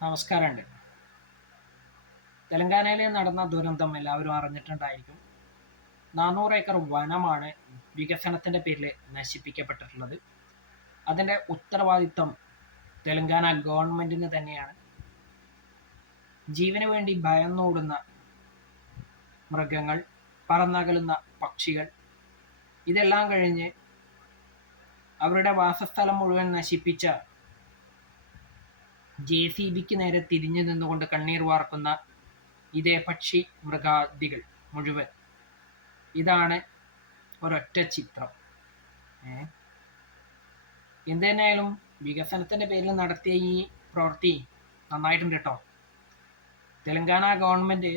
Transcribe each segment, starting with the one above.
നമസ്കാരമുണ്ട്. തെലങ്കാനയിൽ നടന്ന ദുരന്തം എല്ലാവരും അറിഞ്ഞിട്ടുണ്ടായിരിക്കും. 400 ഏക്കർ വനമാണ് വികസനത്തിന്റെ പേരിൽ നശിപ്പിക്കപ്പെട്ടിട്ടുള്ളത്. അതിന്റെ ഉത്തരവാദിത്തം തെലങ്കാന ഗവൺമെന്റിന് തന്നെയാണ്. ജീവന് വേണ്ടി ഭയന്നോടുന്ന മൃഗങ്ങൾ, പറന്നകലുന്ന പക്ഷികൾ, ഇതെല്ലാം കഴിഞ്ഞ് അവരുടെ വാസസ്ഥലം മുഴുവൻ നശിപ്പിച്ച JCBക്ക് നേരെ തിരിഞ്ഞു നിന്നുകൊണ്ട് കണ്ണീർ വാർക്കുന്ന ഇതേ പക്ഷി മൃഗാദികൾ മുഴുവൻ. ഇതാണ് ഒരൊറ്റ ചിത്രം. എന്ത് തന്നെയായാലും വികസനത്തിന്റെ പേരിൽ നടത്തിയ ഈ പ്രവൃത്തി നന്നായിട്ടുണ്ട് കേട്ടോ. തെലങ്കാന ഗവൺമെന്റ്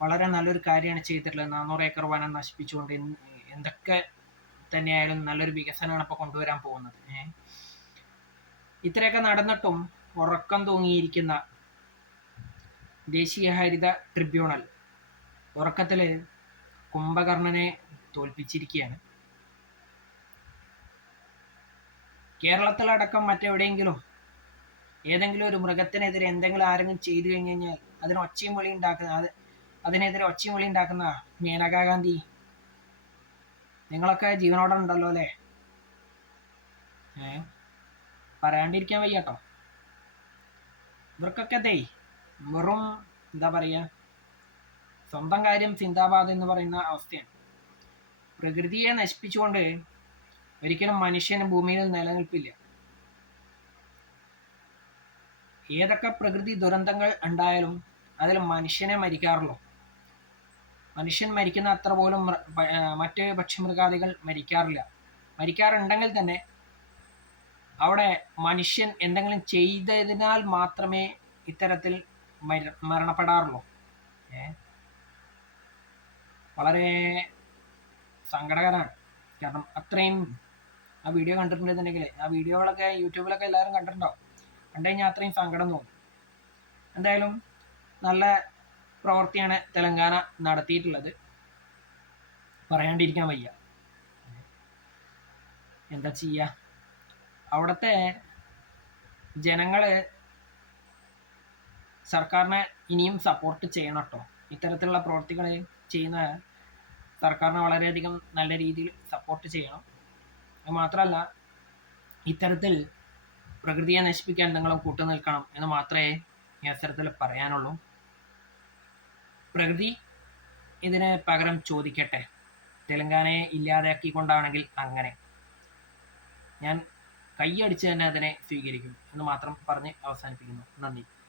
വളരെ നല്ലൊരു കാര്യമാണ് ചെയ്തിട്ടുള്ളത്. 400 ഏക്കർ വനം നശിപ്പിച്ചുകൊണ്ട് എന്തൊക്കെ തന്നെയായാലും നല്ലൊരു വികസനമാണ് ഇപ്പോൾ കൊണ്ടുവരാൻ പോകുന്നത്. ഇത്രയൊക്കെ നടന്നിട്ടും ഉറക്കം തൂങ്ങിയിരിക്കുന്ന ദേശീയ ഹരിത ട്രിബ്യൂണൽ ഉറക്കത്തില് കുംഭകർണനെ തോൽപ്പിച്ചിരിക്കുകയാണ്. കേരളത്തിലടക്കം മറ്റെവിടെയെങ്കിലും ഏതെങ്കിലും ഒരു മൃഗത്തിനെതിരെ എന്തെങ്കിലും ആരെങ്കിലും ചെയ്തു കഴിഞ്ഞു കഴിഞ്ഞാൽ അതിനെതിരെ ഒച്ചയും വിളി ഉണ്ടാക്കുന്ന മേനകാ ഗാന്ധി, നിങ്ങളൊക്കെ ജീവനോടെ ഉണ്ടല്ലോ അല്ലേ? പറയാണ്ടിരിക്കാൻ വയ്യാട്ടോ. ഇവർക്കൊക്കെ വെറും എന്താ പറയാ, സ്വന്തം കാര്യം സിന്ദാബാദ് എന്ന് പറയുന്ന അവസ്ഥയാണ്. പ്രകൃതിയെ നശിപ്പിച്ചുകൊണ്ട് ഒരിക്കലും മനുഷ്യന് ഭൂമിയിൽ നിലനിൽപ്പില്ല. ഏതൊക്കെ പ്രകൃതി ദുരന്തങ്ങൾ ഉണ്ടായാലും അതിൽ മനുഷ്യനെ മരിക്കാറുള്ളൂ. മനുഷ്യൻ മരിക്കുന്ന അത്ര പോലും മറ്റ് പക്ഷിമൃഗാദികൾ മരിക്കാറില്ല. മരിക്കാറുണ്ടെങ്കിൽ തന്നെ അവിടെ മനുഷ്യൻ എന്തെങ്കിലും ചെയ്തതിനാൽ മാത്രമേ ഇത്തരത്തിൽ മരണപ്പെടാറുള്ളൂ. വളരെ സങ്കടകരമാണ്. കാരണം അത്രയും ആ വീഡിയോ കണ്ടിട്ടുണ്ടെന്നുണ്ടെങ്കിൽ ആ വീഡിയോകളൊക്കെ യൂട്യൂബിലൊക്കെ എല്ലാവരും കണ്ടിട്ടുണ്ടാവും. കണ്ടു കഴിഞ്ഞാൽ അത്രയും സങ്കടം തോന്നും. എന്തായാലും നല്ല പ്രവൃത്തിയാണ് തെലങ്കാന നടത്തിയിട്ടുള്ളത്. പറയാണ്ടിരിക്കാൻ വയ്യ. എന്താ ചെയ്യുക, അവിടുത്തെ ജനങ്ങള് സർക്കാരിനെ ഇനിയും സപ്പോർട്ട് ചെയ്യണം കേട്ടോ. ഇത്തരത്തിലുള്ള പ്രവൃത്തികൾ ചെയ്യുന്ന സർക്കാരിനെ വളരെയധികം നല്ല രീതിയിൽ സപ്പോർട്ട് ചെയ്യണം. അത് മാത്രമല്ല, ഇത്തരത്തിൽ പ്രകൃതിയെ നശിപ്പിക്കാൻ നിങ്ങളും കൂട്ടുനിൽക്കണം എന്ന് മാത്രമേ ഈ അവസരത്തിൽ പറയാനുള്ളൂ. പ്രകൃതി ഇതിന് പകരം ചോദിക്കട്ടെ. തെലങ്കാനയെ ഇല്ലാതാക്കിക്കൊണ്ടാണെങ്കിൽ അങ്ങനെ ഞാൻ കൈയടിച്ച് തന്നെ അതിനെ സ്വീകരിക്കും എന്ന് മാത്രം പറഞ്ഞ് അവസാനിപ്പിക്കുന്നു. നന്ദി.